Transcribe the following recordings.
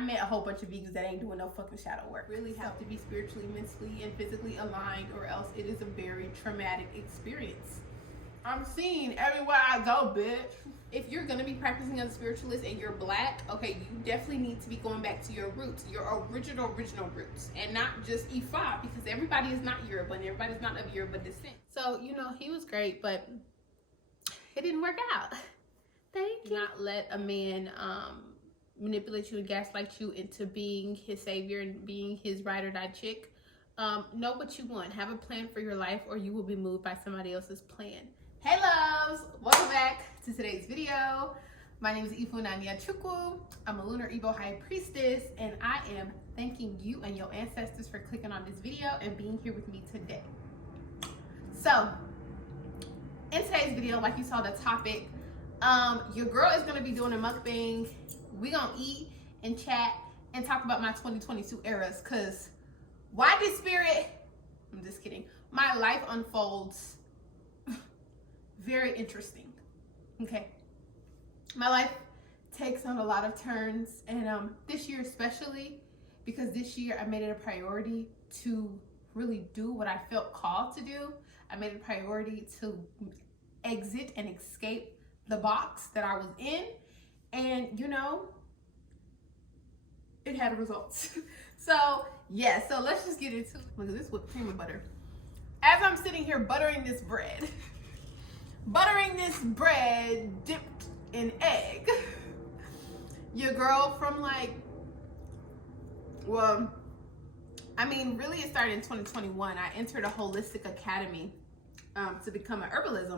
I met a whole bunch of vegans that ain't doing no fucking shadow work. Really have to be spiritually, mentally, and physically aligned, or else it is a very traumatic experience. I'm seen everywhere I go, bitch. If you're gonna be practicing as a spiritualist and you're Black, okay, you definitely need to be going back to your roots, your original roots, and not just Ifa, because everybody is not Yoruba and everybody's not of Yoruba descent. So, you know, he was great, but it didn't work out. Thank you. Not let a man manipulate you and gaslight you into being his savior and being his ride or die chick. Know what you want. Have a plan for your life, or you will be moved by somebody else's plan. Hey loves, welcome back to today's video. My name is Ifunanya Chukwu. I'm a Lunar Igbo High Priestess, and I am thanking you and your ancestors for clicking on this video and being here with me today. So, in today's video, like you saw the topic, your girl is gonna be doing a mukbang. We gonna eat and chat and talk about my 2022 eras, cause why did spirit, I'm just kidding, my life unfolds very interesting. Okay, my life takes on a lot of turns, and this year especially, because this year I made it a priority to really do what I felt called to do. I made it a priority to exit and escape the box that I was in, and you know, it had results. So yeah, so let's just get into it. Look at this whipped cream and butter. As I'm sitting here buttering this bread dipped in egg, your girl from like, well, I mean, really it started in 2021. I entered a holistic academy to become an herbalist.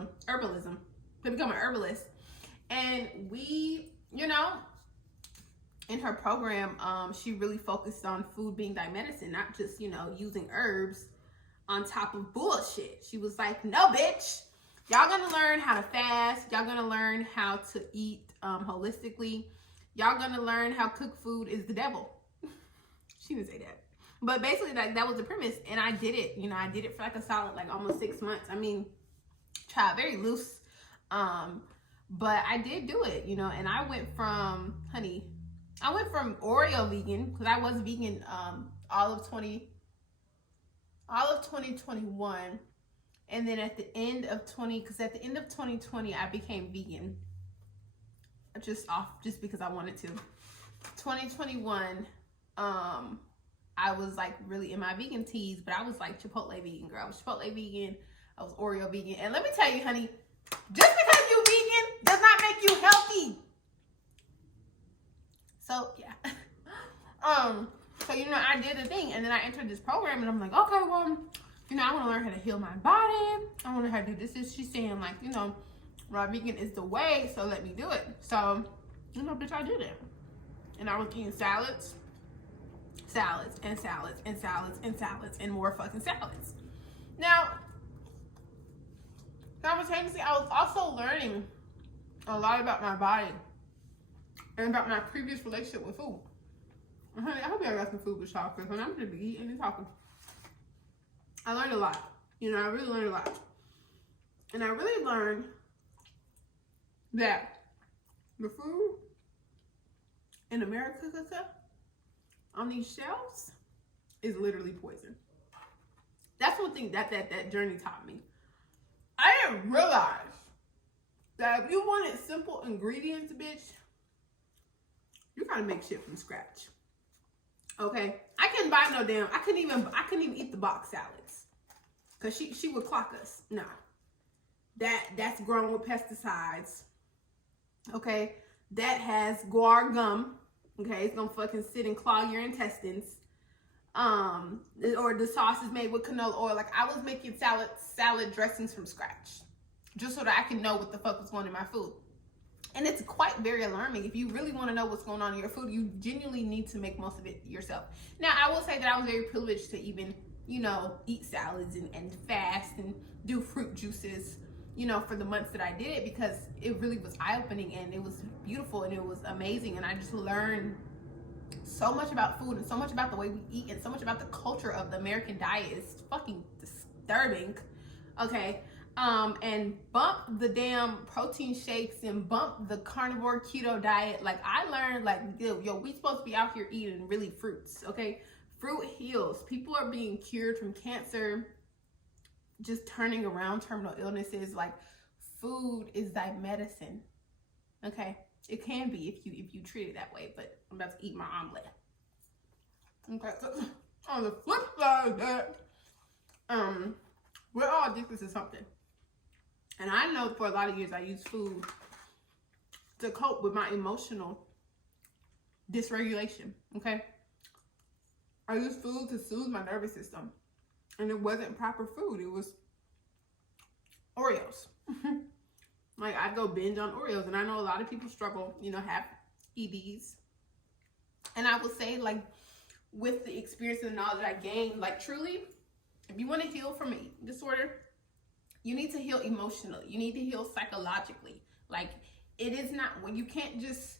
And we, you know, in her program, she really focused on food being thy medicine, not just, you know, using herbs on top of bullshit. She was like, no, bitch, y'all gonna learn how to fast. Y'all gonna learn how to eat holistically. Y'all gonna learn how cook food is the devil. She didn't say that. But basically, that was the premise, and I did it. You know, I did it for like a solid, like almost 6 months. I mean, tried very loose, but I did do it. You know, and I went from Oreo vegan, because I was vegan all of 2021, and then at the end of 2020, I became vegan, just because I wanted to. 2021, I was like really in my vegan teas, but I was like Chipotle vegan, girl. I was Chipotle vegan, I was Oreo vegan. And let me tell you, honey, just because you vegan does not make you healthy. So yeah. So you know, I did the thing, and then I entered this program, and I'm like, okay, well, you know, I want to learn how to heal my body. I want to learn how to do this. She's saying like, you know, raw vegan is the way, so let me do it. So, you know, bitch, I did it. And I was eating salads and more fucking salads. Now, simultaneously, I was also learning a lot about my body and about my previous relationship with food. And honey, I hope y'all got some food with y'all, because when I'm gonna be eating and talking, I learned a lot. You know, I really learned a lot. And I really learned that the food in America on these shelves is literally poison. That's one thing that journey taught me. I didn't realize that if you wanted simple ingredients, bitch, you gotta make shit from scratch. Okay? I couldn't buy no damn, I couldn't even eat the box salads, because she would clock us. No. That's grown with pesticides. Okay? That has guar gum. Okay, it's gonna fucking sit and clog your intestines. Or the sauce is made with canola oil. Like, I was making salad dressings from scratch, just so that I can know what the fuck was going in my food. And it's quite very alarming. If you really want to know what's going on in your food, you genuinely need to make most of it yourself. Now, I will say that I was very privileged to even, you know, eat salads and fast and do fruit juices, you know, for the months that I did it, because it really was eye-opening, and it was beautiful, and it was amazing. And I just learned so much about food, and so much about the way we eat, and so much about the culture of the American diet. Is fucking disturbing. Okay, and bump the damn protein shakes and bump the carnivore keto diet. Like, I learned, like, yo, we supposed to be out here eating really fruits, okay? Fruit heals. People are being cured from cancer, just turning around terminal illnesses. Like, food is thy medicine, okay? It can be if you treat it that way, but I'm about to eat my omelet. Okay, so on the flip side of that, we're all addicted to something. And I know for a lot of years I used food to cope with my emotional dysregulation, okay? I used food to soothe my nervous system. And it wasn't proper food. It was Oreos. Like, I'd go binge on Oreos. And I know a lot of people struggle, you know, have EDs. And I will say, like, with the experience and the knowledge I gained, like, truly, if you want to heal from an eating disorder, you need to heal emotionally. You need to heal psychologically. Like, it is not, when you can't just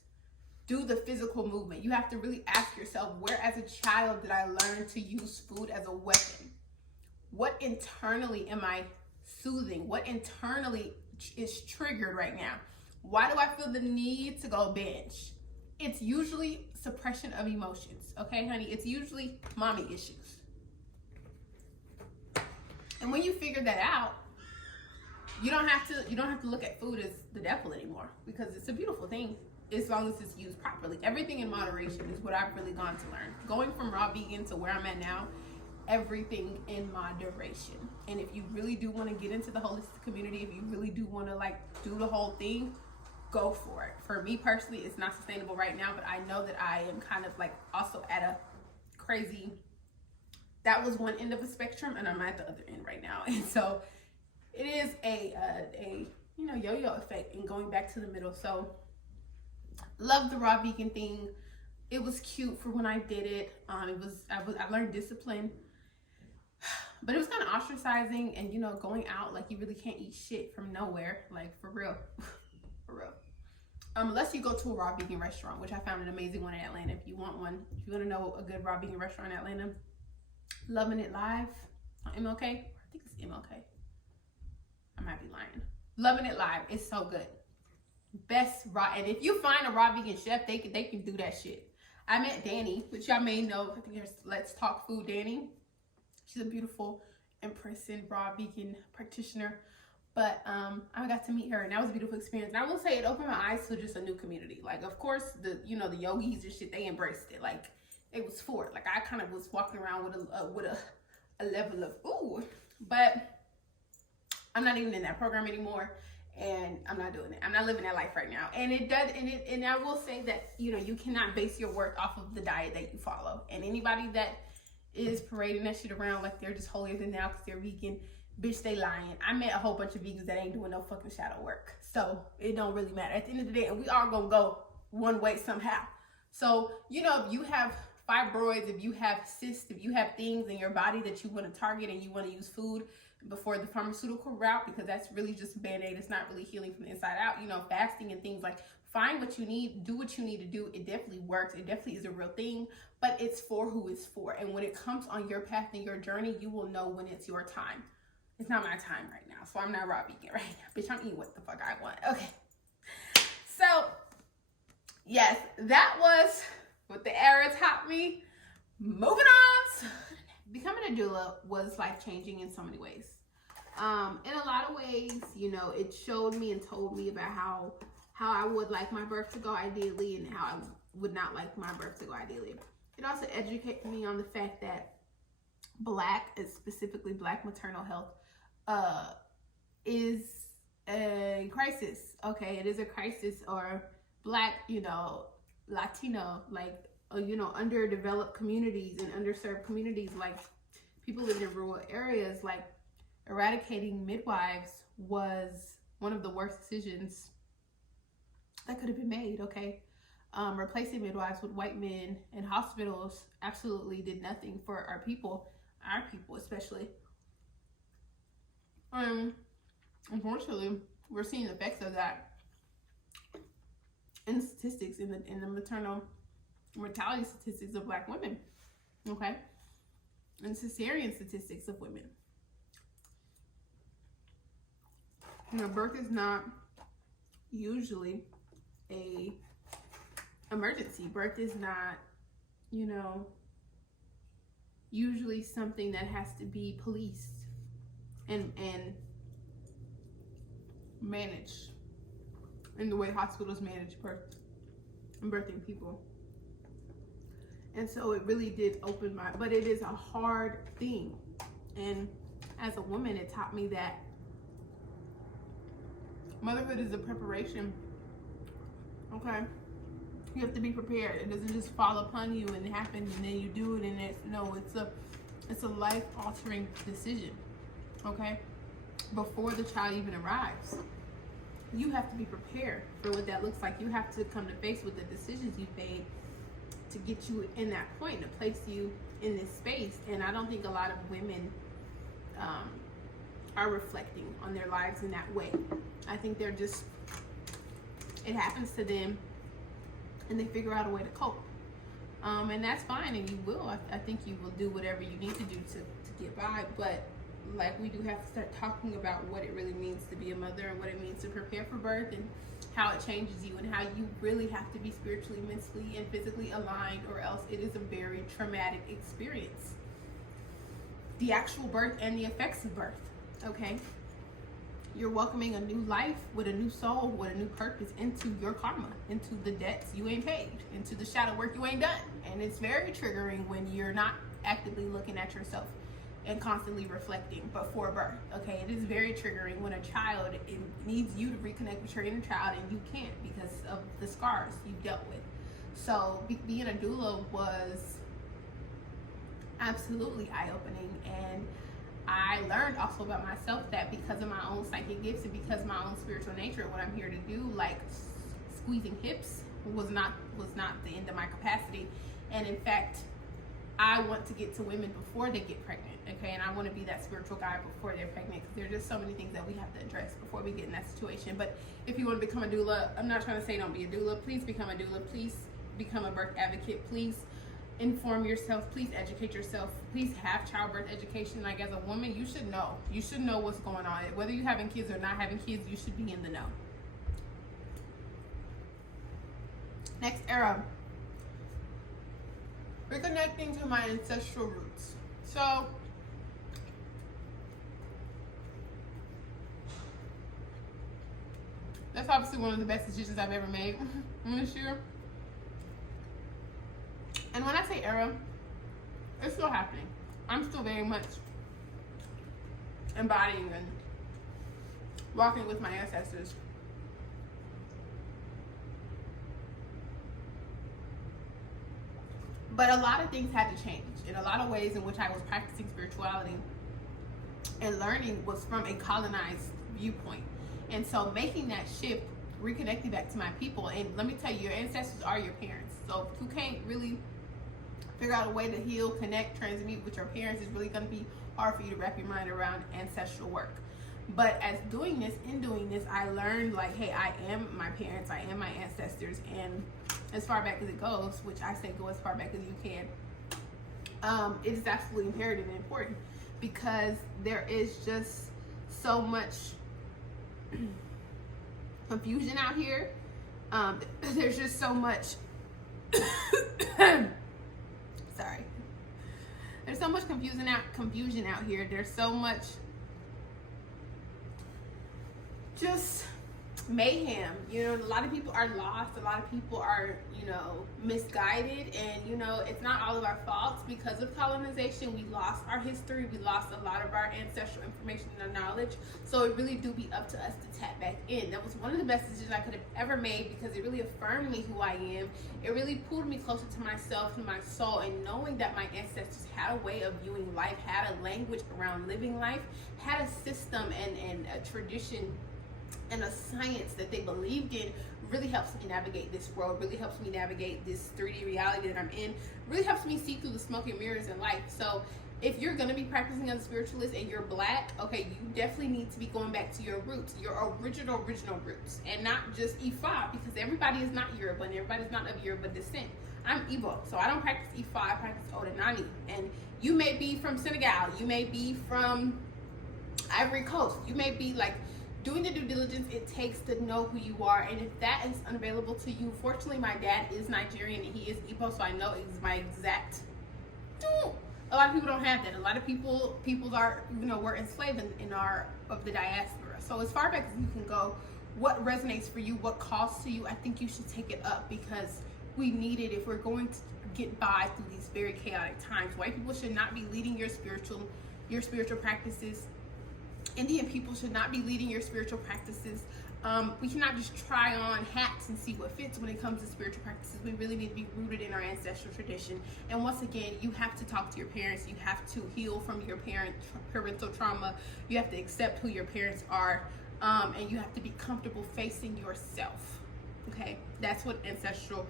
do the physical movement. You have to really ask yourself, where as a child did I learn to use food as a weapon? What internally am I soothing? What internally is triggered right now? Why do I feel the need to go binge? It's usually suppression of emotions, okay, honey? It's usually mommy issues. And when you figure that out, you don't have to look at food as the devil anymore, because it's a beautiful thing as long as it's used properly. Everything in moderation is what I've really gone to learn. Going from raw vegan to where I'm at now, everything in moderation. And if you really do want to get into the holistic community, if you really do want to, like, do the whole thing, go for it. For me personally, it's not sustainable right now, but I know that I am kind of, like, also at a crazy, that was one end of the spectrum, and I'm at the other end right now. And so it is a you know, yo-yo effect in going back to the middle. So love the raw vegan thing. It was cute for when I did it. I learned discipline, but it was kind of ostracizing, and, you know, going out, like, you really can't eat shit from nowhere, like, for real. For real. Unless you go to a raw vegan restaurant, which I found an amazing one in Atlanta. If you want one, if you want to know a good raw vegan restaurant in Atlanta, Loving It Live on MLK. I think it's MLK. I might be lying. Loving It Live. It's so good. Best raw, and if you find a raw vegan chef, they can do that shit. I met Danny, which y'all may know. I think there's Let's Talk Food Danny. She's a beautiful, in-person raw vegan practitioner. But I got to meet her, and that was a beautiful experience. And I will say, it opened my eyes to just a new community. Like, of course, the yogis and shit, they embraced it. Like, it was for it. Like, I kind of was walking around with a level of ooh, but I'm not even in that program anymore, and I'm not doing it. I'm not living that life right now. And it does, and I will say that, you know, you cannot base your worth off of the diet that you follow. And anybody that is parading that shit around like they're just holier than thou because they're vegan, bitch, they lying. I met a whole bunch of vegans that ain't doing no fucking shadow work. So it don't really matter. At the end of the day, and we all gonna go one way somehow. So, you know, if you have fibroids, if you have cysts, if you have things in your body that you want to target and you want to use food before the pharmaceutical route, because that's really just a band-aid, it's not really healing from the inside out, you know, fasting and things, like, find what you need, do what you need to do. It definitely works. It definitely is a real thing, but it's for who it's for. And when it comes on your path and your journey, you will know when it's your time. It's not my time right now, so I'm not raw vegan right now. Bitch, I'm eating what the fuck I want. Okay. So, yes, that was what the era taught me. Moving on. Becoming a doula was life-changing in so many ways. In a lot of ways, you know, it showed me and told me about how I would like my birth to go ideally and how I would not like my birth to go ideally. It also educated me on the fact that specifically Black maternal health, is a crisis. Okay, it is a crisis. Or Black, you know, Latino, like, you know, underdeveloped communities and underserved communities, like people living in rural areas, like eradicating midwives was one of the worst decisions that could have been made. Okay, replacing midwives with white men in hospitals absolutely did nothing for our people especially. Unfortunately, we're seeing the effects of that in statistics, in the maternal mortality statistics of Black women, okay, and cesarean statistics of women. You know, birth is not usually a emergency. Birth is not, you know, usually something that has to be policed and managed in the way hospitals manage birth and birthing people. And so it really did open my, but it is a hard thing. And as a woman, it taught me that motherhood is a preparation. Okay? You have to be prepared. It doesn't just fall upon you and it happens and then you do it, and it's a life-altering decision. Okay? Before the child even arrives, you have to be prepared for what that looks like. You have to come to face with the decisions you've made to get you in that point, to place you in this space. And I don't think a lot of women are reflecting on their lives in that way. I think they're just, it happens to them and they figure out a way to cope. And that's fine, and you will. I think you will do whatever you need to do to get by, but like, we do have to start talking about what it really means to be a mother and what it means to prepare for birth and how it changes you and how you really have to be spiritually, mentally, and physically aligned, or else it is a very traumatic experience. The actual birth and the effects of birth, okay? You're welcoming a new life with a new soul, with a new purpose into your karma, into the debts you ain't paid, into the shadow work you ain't done. And it's very triggering when you're not actively looking at yourself and constantly reflecting before birth, okay? It is very triggering when a child, it needs you to reconnect with your inner child and you can't because of the scars you've dealt with. So being a doula was absolutely eye-opening, and I learned also about myself that because of my own psychic gifts and because of my own spiritual nature, what I'm here to do, like squeezing hips was not the end of my capacity. And in fact, I want to get to women before they get pregnant, okay? And I want to be that spiritual guide before they're pregnant, because there's just so many things that we have to address before we get in that situation. But if you want to become a doula, I'm not trying to say don't be a doula. Please become a doula. Please become a birth advocate. Please inform yourself. Please educate yourself. Please have childbirth education. Like, as a woman, you should know. You should know what's going on. Whether you're having kids or not having kids, you should be in the know. Next era. Reconnecting to my ancestral roots. So, that's obviously one of the best decisions I've ever made in this year. And when I say era, it's still happening. I'm still very much embodying and walking with my ancestors. But a lot of things had to change. In a lot of ways in which I was practicing spirituality and learning was from a colonized viewpoint. And so making that shift, reconnecting back to my people, and let me tell you, your ancestors are your parents. So if you can't really figure out a way to heal, connect, transmute with your parents, it's really going to be hard for you to wrap your mind around ancestral work. But in doing this, I learned, like, hey, I am my parents, I am my ancestors, and as far back as it goes, which I say go as far back as you can, it is absolutely imperative and important, because there is just so much confusion out here. There's just so much sorry. There's so much confusion out here. There's so much just mayhem. You know, a lot of people are lost. A lot of people are, you know, misguided. And, you know, it's not all of our faults. Because of colonization, we lost our history. We lost a lot of our ancestral information and our knowledge. So it really do be up to us to tap back in. That was one of the best decisions I could have ever made, because it really affirmed me who I am. It really pulled me closer to myself, to my soul, and knowing that my ancestors had a way of viewing life, had a language around living life, had a system and a tradition and a science that they believed in, really helps me navigate this world, really helps me navigate this 3D reality that I'm in, really helps me see through the smoke and mirrors in life. So if you're going to be practicing as a spiritualist and you're Black, okay, you definitely need to be going back to your roots, your original roots, and not just Ifa, because everybody is not Yoruba and everybody's not of Yoruba descent. I'm Igbo, so I don't practice Ifa, I practice Odanani. And you may be from Senegal, you may be from Ivory Coast, you may be like doing the due diligence it takes to know who you are. And if that is unavailable to you, fortunately my dad is Nigerian and he is Igbo, so I know my exact. A lot of people don't have that. A lot of people are, you know, were enslaved in our of the diaspora. So as far back as you can go, what resonates for you, what calls to you, I think you should take it up, because we need it if we're going to get by through these very chaotic times. White people should not be leading your spiritual practices. Indian people should not be leading your spiritual practices. We cannot just try on hats and see what fits when it comes to spiritual practices. We really need to be rooted in our ancestral tradition. And once again, you have to talk to your parents. You have to heal from your parental trauma. You have to accept who your parents are. And you have to be comfortable facing yourself. Okay? That's what ancestral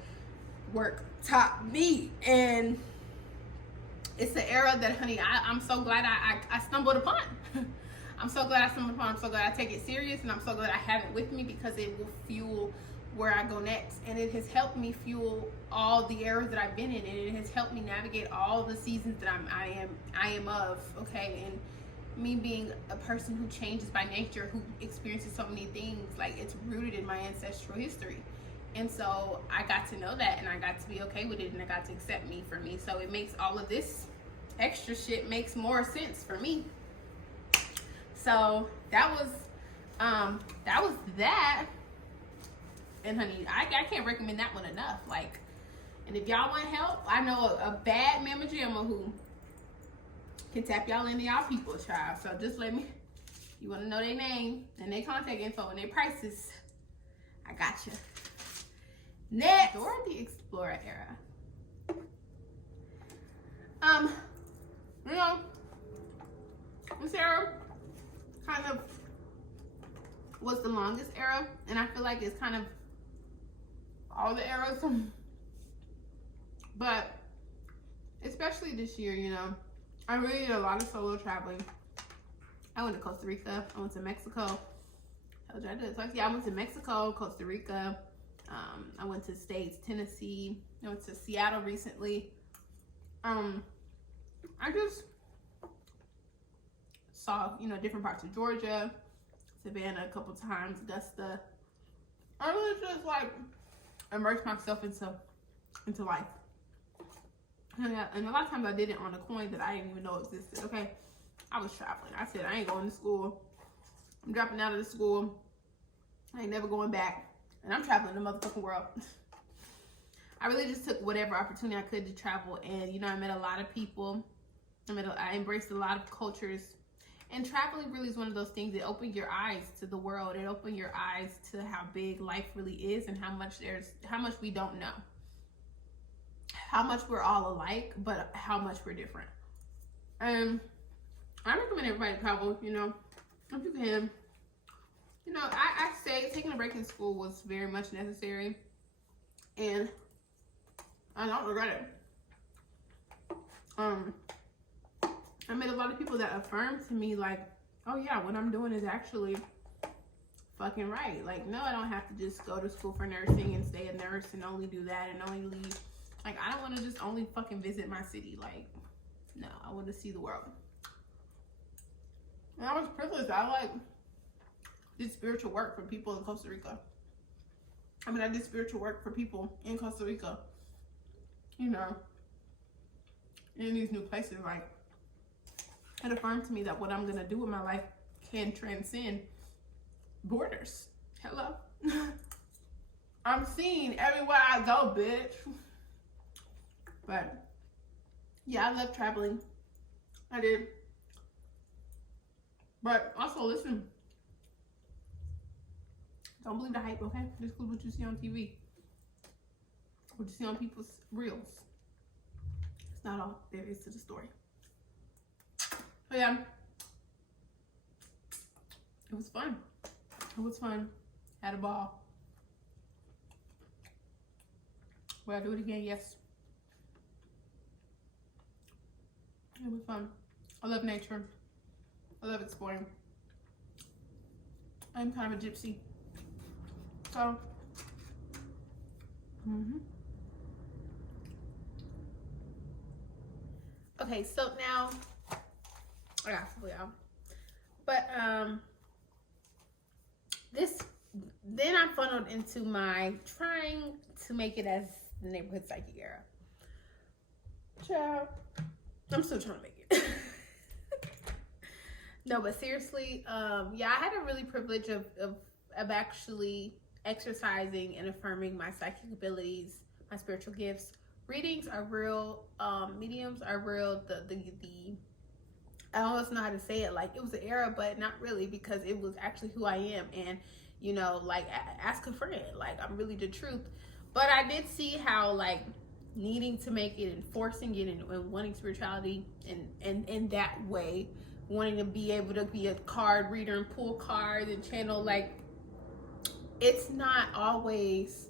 work taught me. And it's the era that, honey, I'm so glad I stumbled upon. I'm so glad I stumbled upon. I'm so glad I take it serious, and I'm so glad I have it with me, because it will fuel where I go next. And it has helped me fuel all the eras that I've been in, and it has helped me navigate all the seasons that I am of. Okay, and me being a person who changes by nature, who experiences so many things, like, it's rooted in my ancestral history. And so I got to know that, and I got to be okay with it, and I got to accept me for me. So it makes all of this extra shit makes more sense for me. So that was that. And honey, I can't recommend that one enough. Like, and if y'all want help, I know a bad mama jamma who can tap y'all into y'all people, child. So just let me, you want to know their name and their contact info and their prices, I got you. Next, Dora the Explorer era. You know, this era kind of was the longest era, and I feel like it's kind of all the eras. But especially this year, you know, I really did a lot of solo traveling. I went to Costa Rica. I went to Mexico. I did it twice. Yeah, I went to Mexico, Costa Rica. I went to States, Tennessee. I went to Seattle recently. I just saw, you know, different parts of Georgia, Savannah a couple times, Augusta. I really just like immersed myself into life. And a lot of times I did it on a coin that I didn't even know existed. Okay, I was traveling. I said I ain't going to school. I'm dropping out of the school. I ain't never going back. And I'm traveling the motherfucking world. I really just took whatever opportunity I could to travel. And, you know, I met a lot of people. I embraced a lot of cultures. And traveling really is one of those things that open your eyes to the world. It opened your eyes to how big life really is, and how much we don't know. How much we're all alike, but how much we're different. I recommend everybody travel, you know, if you can. You know, I say taking a break in school was very much necessary, and I don't regret it. I met a lot of people that affirmed to me, like, oh yeah, what I'm doing is actually fucking right. Like, no, I don't have to just go to school for nursing and stay a nurse and only do that and only leave. Like, I don't want to just only fucking visit my city. Like, no, I want to see the world. And I was privileged. I did spiritual work for people in Costa Rica. I did spiritual work for people in Costa Rica. You know, in these new places, like, it affirmed to me that what I'm gonna do with my life can transcend borders. Hello. I'm seen everywhere I go, bitch. But yeah, I love traveling. I did. But also, listen, don't believe the hype, okay? Just believe what you see on TV, what you see on people's reels. It's not all there is to the story. But yeah, it was fun. It was fun. Had a ball. Will I do it again? Yes. It was fun. I love nature. I love exploring. I'm kind of a gypsy. So, okay, so now I got to y'all. But Then I'm funneled into my trying to make it as the neighborhood psychic era. Child, I'm still trying to make it. No, but seriously, yeah, I had a really privilege of actually exercising and affirming my psychic abilities, my spiritual gifts. Readings are real. Mediums are real. I almost know how to say it. Like, it was an era, but not really, because it was actually who I am. And, you know, like, ask a friend. Like, I'm really the truth. But I did see how, like, needing to make it and forcing it and wanting spirituality and in that way, wanting to be able to be a card reader and pull cards and channel, like, it's not always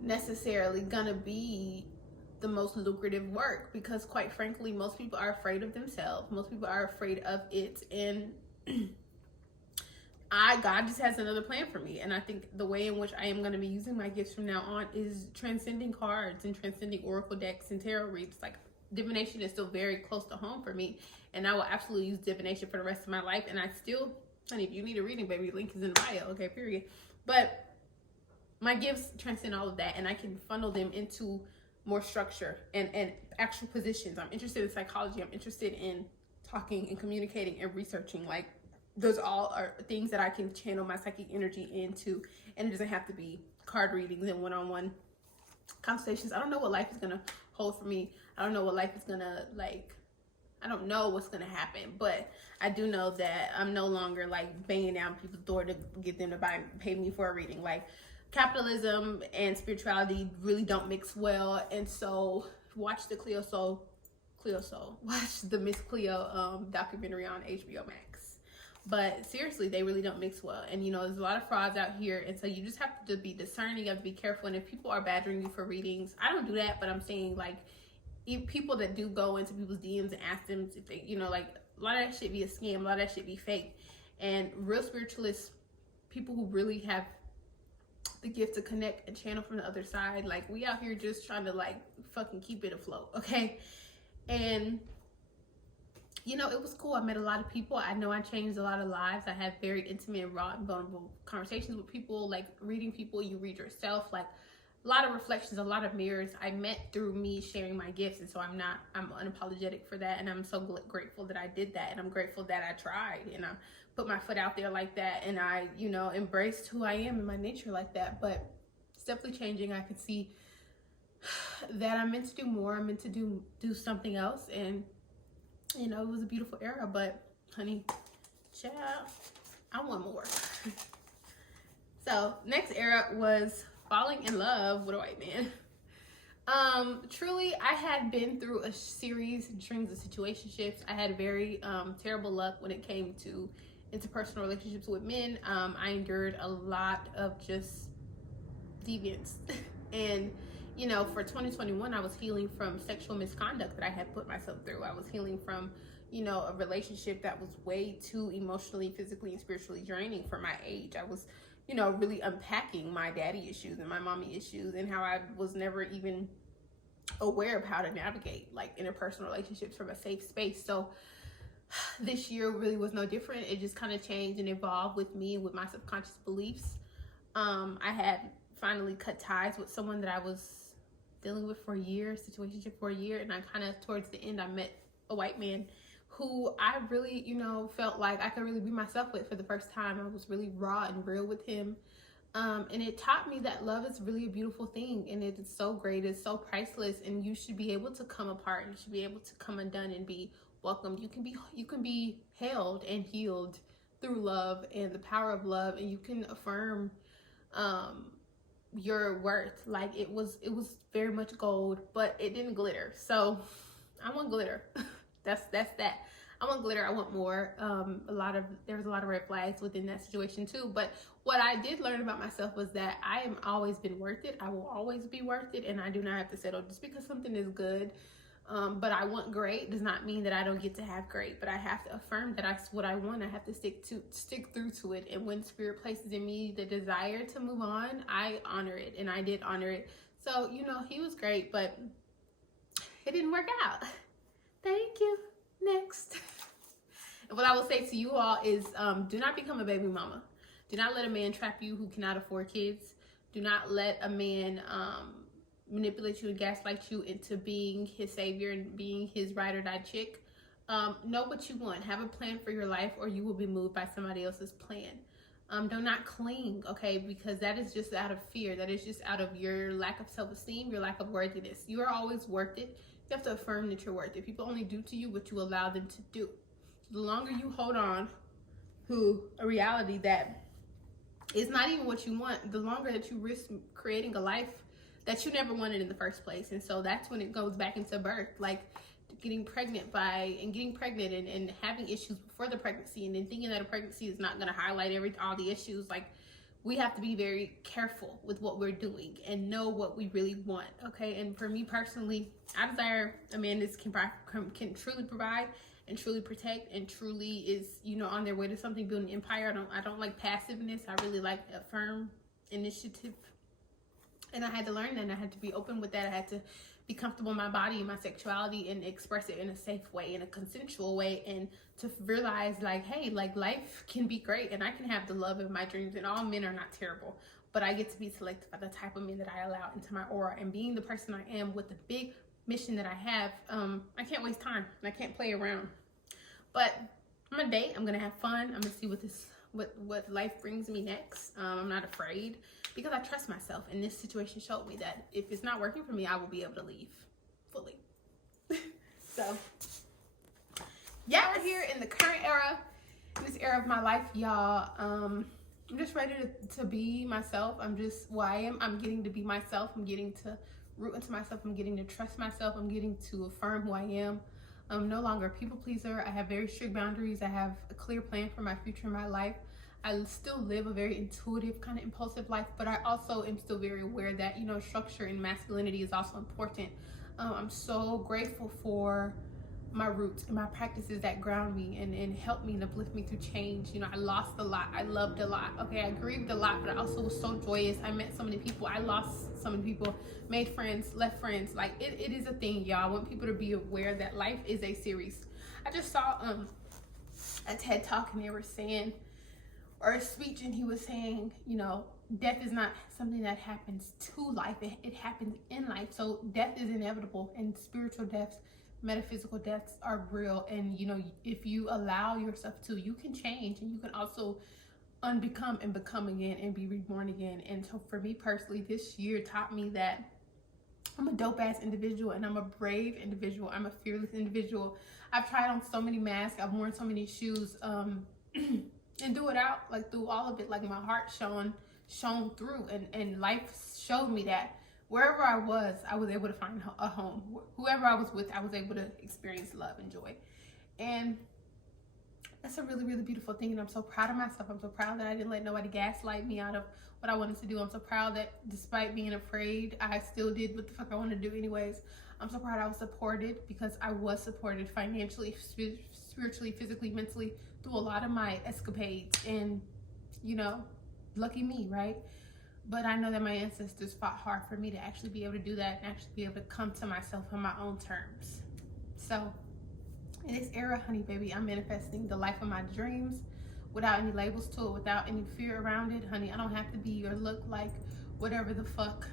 necessarily gonna be the most lucrative work, because quite frankly, most people are afraid of themselves. Most people are afraid of it. And God just has another plan for me. And I think the way in which I am going to be using my gifts from now on is transcending cards and transcending oracle decks and tarot reads. Like, divination is still very close to home for me, and I will absolutely use divination for the rest of my life. And I still, honey, if you need a reading, baby, link is in the bio, okay, period. But my gifts transcend all of that, and I can funnel them into more structure and actual positions. I'm interested in psychology. I'm interested in talking and communicating and researching. Like, those all are things that I can channel my psychic energy into, and it doesn't have to be card readings and one-on-one consultations. I don't know what life is gonna hold for me. I don't know what life is gonna, like, I don't know what's gonna happen, but I do know that I'm no longer like banging down people's door to get them to pay me for a reading. Like, capitalism and spirituality really don't mix well, and so watch the watch the Miss Cleo documentary on HBO Max. But seriously, they really don't mix well. And, you know, there's a lot of frauds out here. And so you just have to be discerning. You have to be careful. And if people are badgering you for readings, I don't do that. But I'm saying, like, people that do go into people's DMs and ask them if they, you know, like, a lot of that shit be a scam. A lot of that shit be fake. And real spiritualists, people who really have the gift to connect and channel from the other side, like, we out here just trying to, like, fucking keep it afloat, okay? And, you know, it was cool. I met a lot of people. I know I changed a lot of lives. I had very intimate, raw, and vulnerable conversations with people. Like, reading people, you read yourself. Like, a lot of reflections, a lot of mirrors I met through me sharing my gifts. And so I'm unapologetic for that. And I'm so grateful that I did that. And I'm grateful that I tried and I put my foot out there like that. And I, you know, embraced who I am and my nature like that. But it's definitely changing. I can see that I'm meant to do more. I'm meant to do something else. And, you know, it was a beautiful era. But, honey, child, I want more. So, next era was falling in love with a white man. Truly, I had been through a series and strings of situationships. I had very terrible luck when it came to interpersonal relationships with men. I endured a lot of just deviance. And, you know, for 2021, I was healing from sexual misconduct that I had put myself through. I was healing from, you know, a relationship that was way too emotionally, physically, and spiritually draining for my age. I was, you know, really unpacking my daddy issues and my mommy issues and how I was never even aware of how to navigate like interpersonal relationships from a safe space. So this year really was no different. It just kind of changed and evolved with me, with my subconscious beliefs. I had finally cut ties with someone that I was dealing with for a year, situationship for a year. And I kind of, towards the end, I met a white man who I really, you know, felt like I could really be myself with for the first time. I was really raw and real with him. And it taught me that love is really a beautiful thing. And it is so great. It's so priceless. And you should be able to come apart. You should be able to come undone and be welcomed. You can be held and healed through love and the power of love. And you can affirm your worth. Like, it was very much gold, but it didn't glitter. So I want glitter. That's that. I want glitter. I want more. There was a lot of red flags within that situation too. But what I did learn about myself was that I am always been worth it. I will always be worth it, and I do not have to settle just because something is good. But I want great does not mean that I don't get to have great. But I have to affirm that that's what I want. I have to stick through to it. And when spirit places in me the desire to move on, I honor it, and I did honor it. So, you know, he was great, but it didn't work out. Thank you. Next. And what I will say to you all is do not become a baby mama. Do not let a man trap you who cannot afford kids. Do not let a man manipulate you and gaslight you into being his savior and being his ride or die chick. Know what you want. Have a plan for your life, or you will be moved by somebody else's plan. Do not cling, okay? Because that is just out of fear. That is just out of your lack of self-esteem, your lack of worthiness. You are always worth it. You have to affirm that you're worth it. People only do to you what you allow them to do. The longer you hold on to a reality that is not even what you want, the longer that you risk creating a life that you never wanted in the first place. And so that's when it goes back into birth, like getting pregnant and having issues before the pregnancy, and then thinking that a pregnancy is not going to highlight all the issues. Like, we have to be very careful with what we're doing and know what we really want, okay? And for me personally, I desire a man that can truly provide and truly protect and truly is, on their way to something, building an empire. I don't like passiveness. I really like a firm initiative. And I had to learn that, and I had to be open with that. I had to be comfortable in my body and my sexuality and express it in a safe way, in a consensual way, and to realize, like, hey, like, life can be great and I can have the love of my dreams, and all men are not terrible, but I get to be selected by the type of men that I allow into my aura. And being the person I am with the big mission that I have, I can't waste time. I can't play around. But I'm gonna date. I'm gonna have fun. I'm gonna see what life brings me next. I'm not afraid because I trust myself, and this situation showed me that if it's not working for me, I will be able to leave fully. So yeah, we're here in the current era, in this era of my life, y'all. I'm just ready to be myself. I'm just who I am. I'm getting to be myself. I'm getting to root into myself. I'm getting to trust myself. I'm getting to affirm who I am. I'm no longer a people pleaser. I have very strict boundaries. I have a clear plan for my future in my life. I still live a very intuitive, kind of impulsive life, but I also am still very aware that, structure and masculinity is also important. I'm so grateful for my roots and my practices that ground me and help me and uplift me through change. I lost a lot. I loved a lot. Okay, I grieved a lot, but I also was so joyous. I met so many people. I lost so many people, made friends, left friends. Like, it is a thing, y'all. I want people to be aware that life is a series. I just saw a TED Talk, and they were saying, or a speech, and he was saying, death is not something that happens to life. It happens in life. So death is inevitable, and spiritual deaths, metaphysical deaths are real. And if you allow yourself to, you can change, and you can also unbecome and become again and be reborn again. And so for me personally, this year taught me that I'm a dope ass individual, and I'm a brave individual. I'm a fearless individual. I've tried on so many masks. I've worn so many shoes, and through it out, like through all of it, like my heart shone through, and life showed me that wherever I was able to find a home. Whoever I was with, I was able to experience love and joy. And that's a really, really beautiful thing. And I'm so proud of myself. I'm so proud that I didn't let nobody gaslight me out of what I wanted to do. I'm so proud that despite being afraid, I still did what the fuck I wanted to do anyways. I'm so proud I was supported, because I was supported financially, spiritually, physically, mentally, through a lot of my escapades. And, lucky me, right? But I know that my ancestors fought hard for me to actually be able to do that and actually be able to come to myself on my own terms. So in this era, honey baby, I'm manifesting the life of my dreams without any labels to it, without any fear around it. Honey, I don't have to be or look like whatever the fuck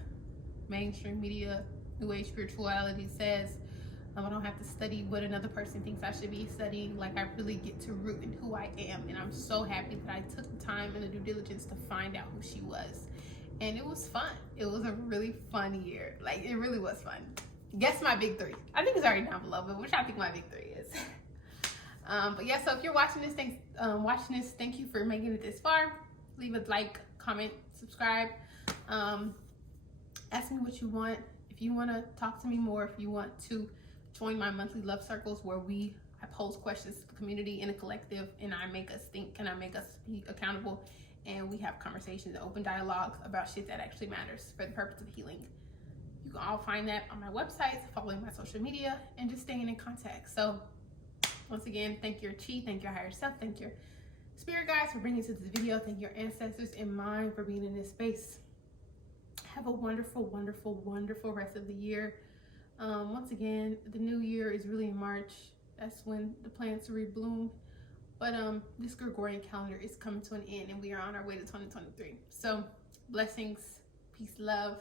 mainstream media, new age spirituality says. I don't have to study what another person thinks I should be studying. Like, I really get to root in who I am. And I'm so happy that I took the time and the due diligence to find out who she was. And it was fun. It was a really fun year. Like, it really was fun. Guess my big 3. I think it's already down below, but which I think my big 3 is. But yeah, so if you're watching this, thank you for making it this far. Leave a like, comment, subscribe. Ask me what you want. If you want to talk to me more, if you want to join my monthly love circles where I pose questions to the community in a collective, and I make us think, and I make us be accountable, and we have conversations and open dialogue about shit that actually matters for the purpose of healing. You can all find that on my website, following my social media, and just staying in contact. So once again, thank your chi, thank your higher self, thank your spirit guides for bringing you to this video, thank your ancestors and mine for being in this space. Have a wonderful, wonderful, wonderful rest of the year. Once again, the new year is really in March. That's when the plants rebloom. But this Gregorian calendar is coming to an end, and we are on our way to 2023. So blessings, peace, love.